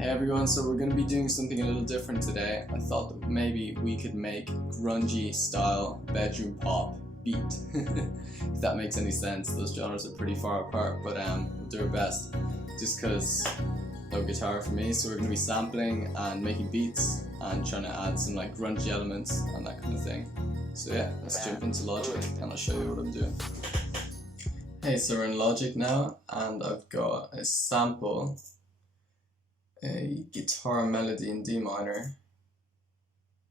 Hey everyone, so we're going to be doing something a little different today. I thought that maybe we could make grungy style bedroom pop beat. If that makes any sense. Those genres are pretty far apart, but we'll do our best. Just because no guitar for me, so we're going to be sampling and making beats and trying to add some like grungy elements and that kind of thing. So yeah, let's jump into Logic and I'll show you what I'm doing. Hey, so we're in Logic now and I've got a sample, a guitar melody in D minor,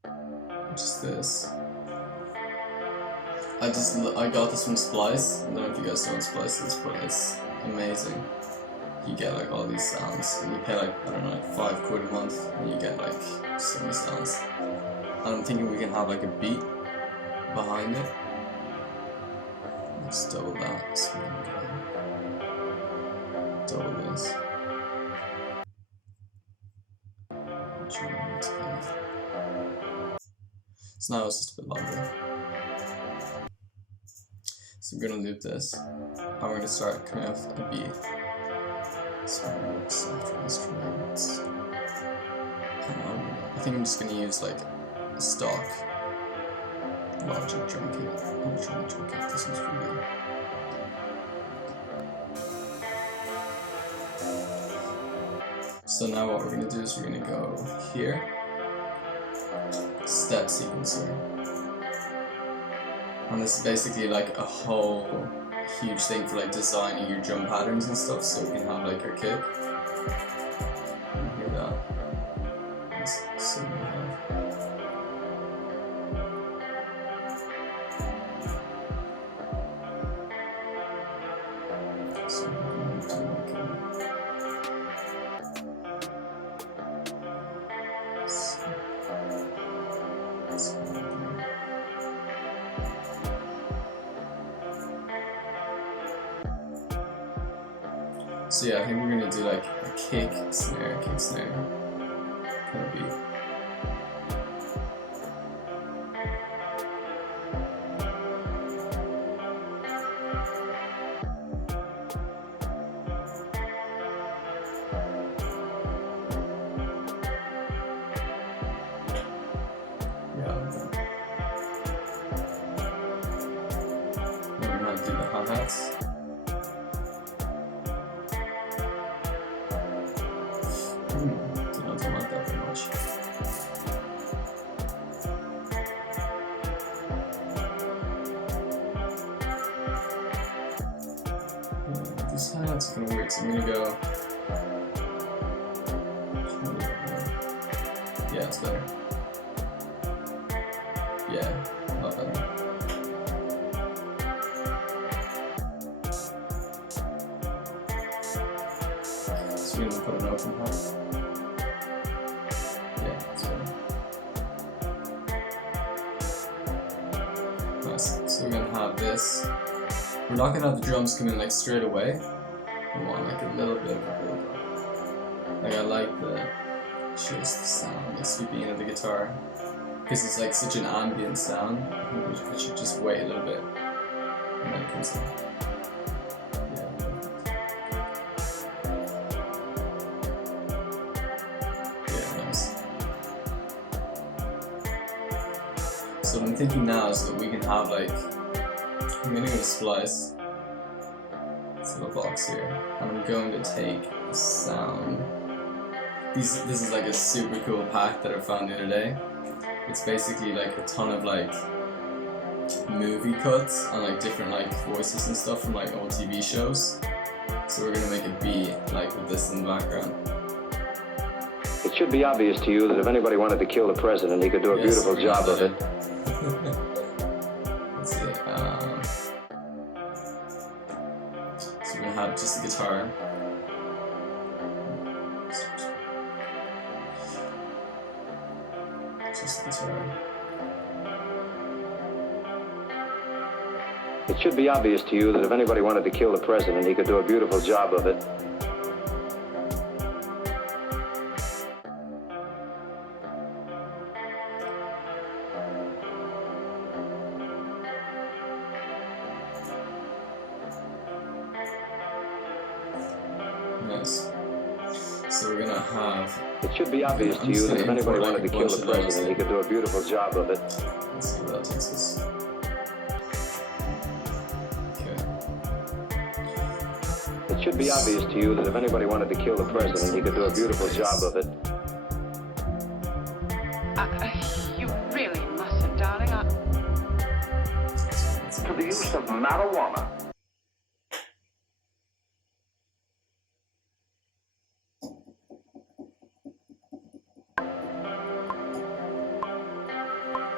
which is this. I got this from Splice. I don't know if you guys know what Splice is, but it's amazing. You get like all these sounds, and you pay like, I don't know, like £5 a month, and you get like so many sounds. And I'm thinking we can have like a beat behind it. Let's double that so we can go double this. So now it's just a bit longer. So I'm going to loop this, and we're going to start coming off a beat. So I'm going to soft instruments. I think I'm just going to use like a stock Logic drum kit. Electronic drum kit. This one's pretty good. So now what we're going to do is we're going to go here, step sequencer, and this is basically like a whole huge thing for like designing your drum patterns and stuff, so we can have like our kick. You hear that? It's so good. So we're going to do like So yeah, I think we're gonna do like a kick snare kind of beat. Learn how to do the hi-hats. Don't like that very much. This hi-hat's kind of weird, so I'm gonna go. Yeah, it's better. Yeah, a lot better. So we're gonna put an open part. Yeah, that's better. Nice. So we're gonna have this. We're not gonna have the drums come in like straight away. We want like a little bit of a build up. Like I like the just the sound, like sweeping into the guitar, because it's like such an ambient sound. I think we should just wait a little bit, and then it comes in. Yeah, nice. So what I'm thinking now is that we can have like, I'm gonna go to Splice, this little box here, and I'm going to take the sound. This is like a super cool pack that I found the other day. It's basically like a ton of like movie cuts and like different like voices and stuff from like old TV shows. So we're gonna make a beat like with this in the background. It should be obvious to you that if anybody wanted to kill the president, he could do a beautiful job of it. Let's see. So we're gonna have just the guitar. Just the guitar. It should be obvious to you that if anybody wanted to kill the president, he could do a beautiful job of it. Nice. So we're gonna gonna have. It should be obvious to you that if anybody wanted to kill the president, he could do a beautiful job of it. Let's see where that takes us. Okay. It should be obvious to you that if anybody wanted to kill the president, he could do a beautiful job of it. You really mustn't, darling. To the use of marijuana.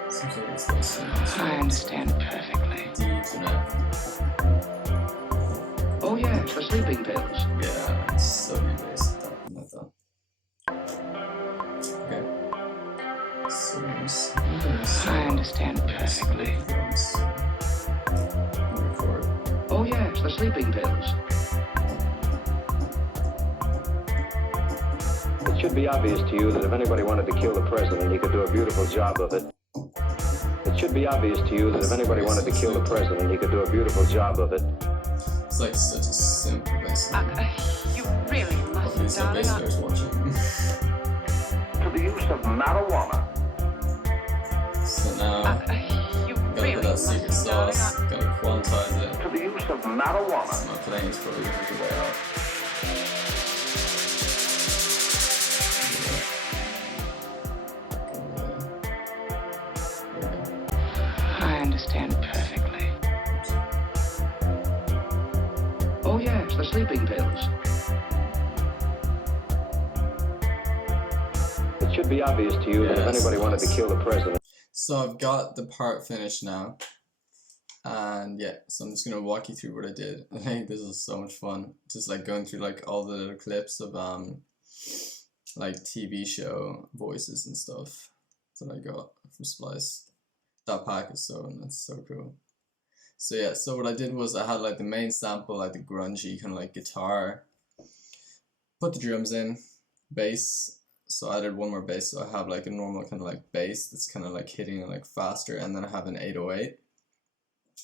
Seems like it's like I understand perfectly. Deeds and F. Oh yes, the sleeping pills. Yeah, it's so based like that. Okay. So I understand perfectly. Record. Oh yes, the sleeping pills. It should be obvious to you that if anybody wanted to kill the president, he could do a beautiful job of it. It should be obvious to you that if anybody wanted to kill the president, he could do a beautiful job of it. It's like such a simple basic. You really Okay, mustn't, so darling. basically I was watching. To the use of marijuana. So now, You gotta really put that secret mustn't, darling. sauce, gotta quantize it. To the use of marijuana. So my playing is probably gonna be way out. I understand perfectly. Oh yes, the sleeping pills. It should be obvious to you that if Yes, anybody wanted to yes. kill the president, So I've got the part finished now, and yeah, so I'm just gonna walk you through what I did. I think this is so much fun, just like going through like all the little clips of like TV show voices and stuff that I got from Splice. That pack is that's so cool. So yeah, so what I did was I had like the main sample, like the grungy kind of like guitar, put the drums in, bass. So I added one more bass, so I have like a normal kind of like bass that's kind of like hitting like faster, and then I have an 808,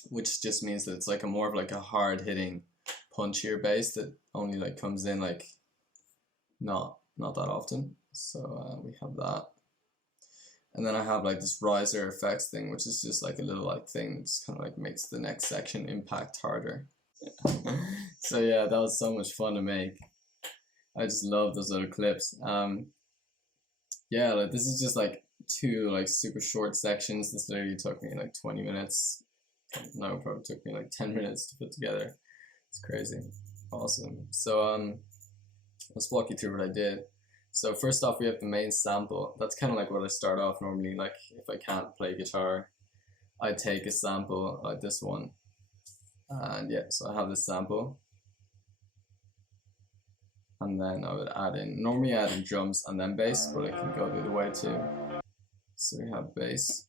which just means that it's like a more of like a hard hitting punchier bass that only like comes in like not that often. So we have that, and then I have like this riser effects thing, which is just like a little like thing that just kind of like makes the next section impact harder. So yeah, that was so much fun to make. I just love those little clips. Yeah, like this is just like two like super short sections. This literally took me like 20 minutes. No, it probably took me like 10 minutes to put together. It's crazy. Awesome. So let's walk you through what I did. So first off, we have the main sample. That's kind of like what I start off normally. Like if I can't play guitar, I take a sample like this one. And yeah, so I have this sample. And then I would add in, normally I add in drums and then bass, but I can go the other way too. So we have bass.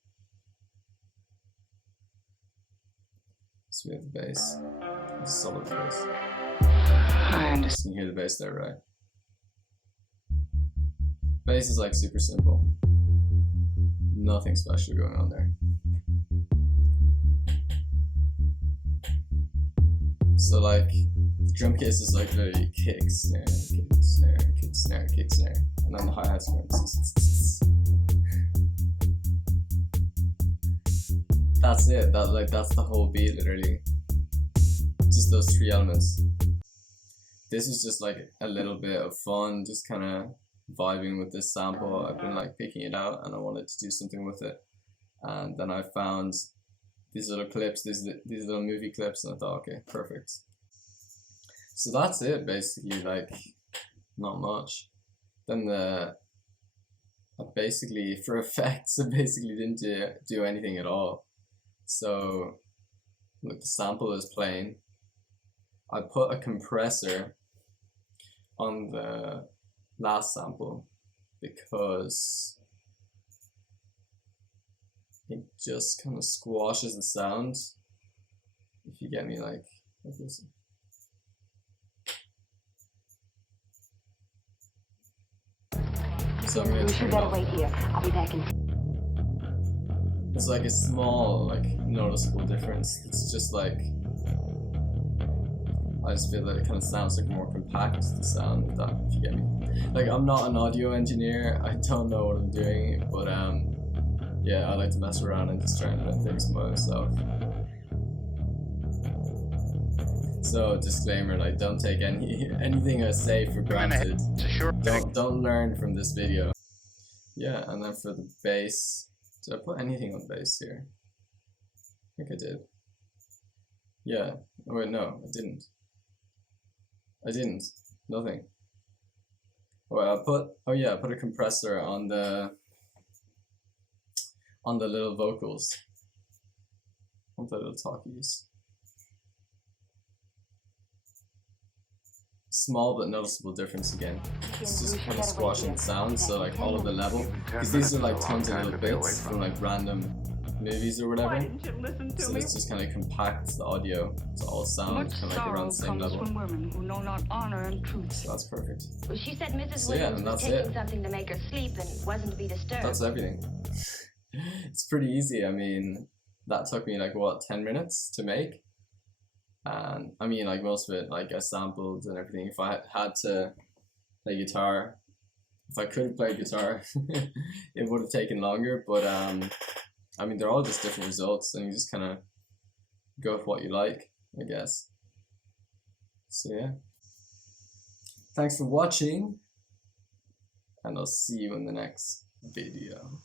So we have the bass, it's solid bass. I understand. You can hear the bass there, right? Bass is like super simple. Nothing special going on there. So like, drum kits is like literally kick, snare, kick, snare, kick, snare, kick, snare. And then the hi-hat's going That's it, that's the whole beat literally. Just those three elements. This was just like a little bit of fun, just kind of vibing with this sample. I've been like picking it out and I wanted to do something with it. And then I found these little clips, these little movie clips, and I thought, okay, perfect. So that's it basically, like not much. Then I basically, for effects, I basically didn't do anything at all. So look, the sample is playing. I put a compressor on the last sample because it just kind of squashes the sound, if you get me, like this. So I'm We should better wait here. I'll be back in. It's like a small, like noticeable difference. It's just like, I just feel that it kind of sounds like more compact, the sound, if you get me. Like, I'm not an audio engineer, I don't know what I'm doing, but yeah, I like to mess around and just try and learn things by myself. So, disclaimer, like, don't take anything I say for granted. Don't learn from this video. Yeah, and then for the bass, did I put anything on bass here? I think I did. Yeah. Oh wait, no, I didn't. Nothing. Well, I put a compressor on the little vocals, on the little talkies. Small but noticeable difference again. It's just kind of squashing the sound, so like all of the level, because these are like tons of little bits from like random movies or whatever. So this just kind of compacts the audio to all sound kind of like around the same level. Women who know not honor and truth. So that's perfect. Well, she said Mrs. So yeah, Williams and was that's taking it. something to make her sleep and wasn't to be disturbed. That's everything. It's pretty easy. I mean, that took me like what, 10 minutes to make. And I mean, like most of it, like I sampled and everything. If I had to play guitar, if I could have played guitar, it would have taken longer. But I mean, they're all just different results, and you just kind of go with what you like, I guess. So yeah, thanks for watching, and I'll see you in the next video.